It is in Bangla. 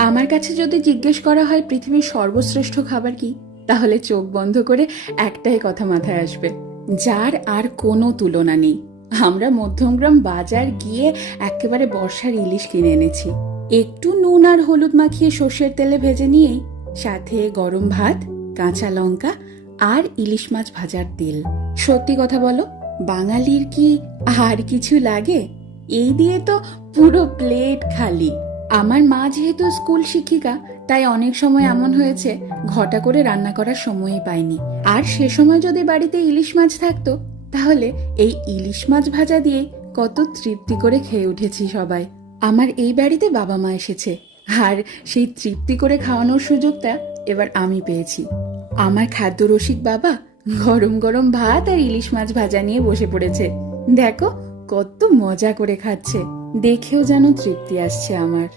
আমার কাছে যদি জিজ্ঞেস করা হয় পৃথিবীর সর্বশ্রেষ্ঠ খাবার কি, তাহলে চোখ বন্ধ করে একটাই কথা মাথায় আসবে, যার আর কোনো তুলনা নেই। আমরা মধ্যমগ্রাম বাজার গিয়ে একেবারে বর্ষার ইলিশ কিনে এনেছি। একটু নুন আর হলুদ মাখিয়ে সর্ষের তেলে ভেজে নিয়েই সাথে গরম ভাত, কাঁচা লঙ্কা আর ইলিশ মাছ ভাজার তেল। সত্যি কথা বলো, বাঙালির কি আর কিছু লাগে? এই দিয়ে তো পুরো প্লেট খালি। আমার মা যেহেতু স্কুল শিক্ষিকা, তাই অনেক সময় এমন হয়েছে ঘটা করে রান্না করার সময়ই পাইনি। আর সে সময় যদি বাড়িতে ইলিশ মাছ থাকতো, তাহলে এই ইলিশ মাছ ভাজা দিয়ে কত তৃপ্তি করে খেয়ে উঠেছি সবাই। আমার এই বাড়িতে বাবা মা এসেছে, আর সেই তৃপ্তি করে খাওয়ানোর সুযোগটা এবার আমি পেয়েছি। আমার খাদ্য রসিক বাবা গরম গরম ভাত আর ইলিশ মাছ ভাজা নিয়ে বসে পড়েছে। দেখো কত মজা করে খাচ্ছে, দেখেও যেন তৃপ্তি আসছে আমার।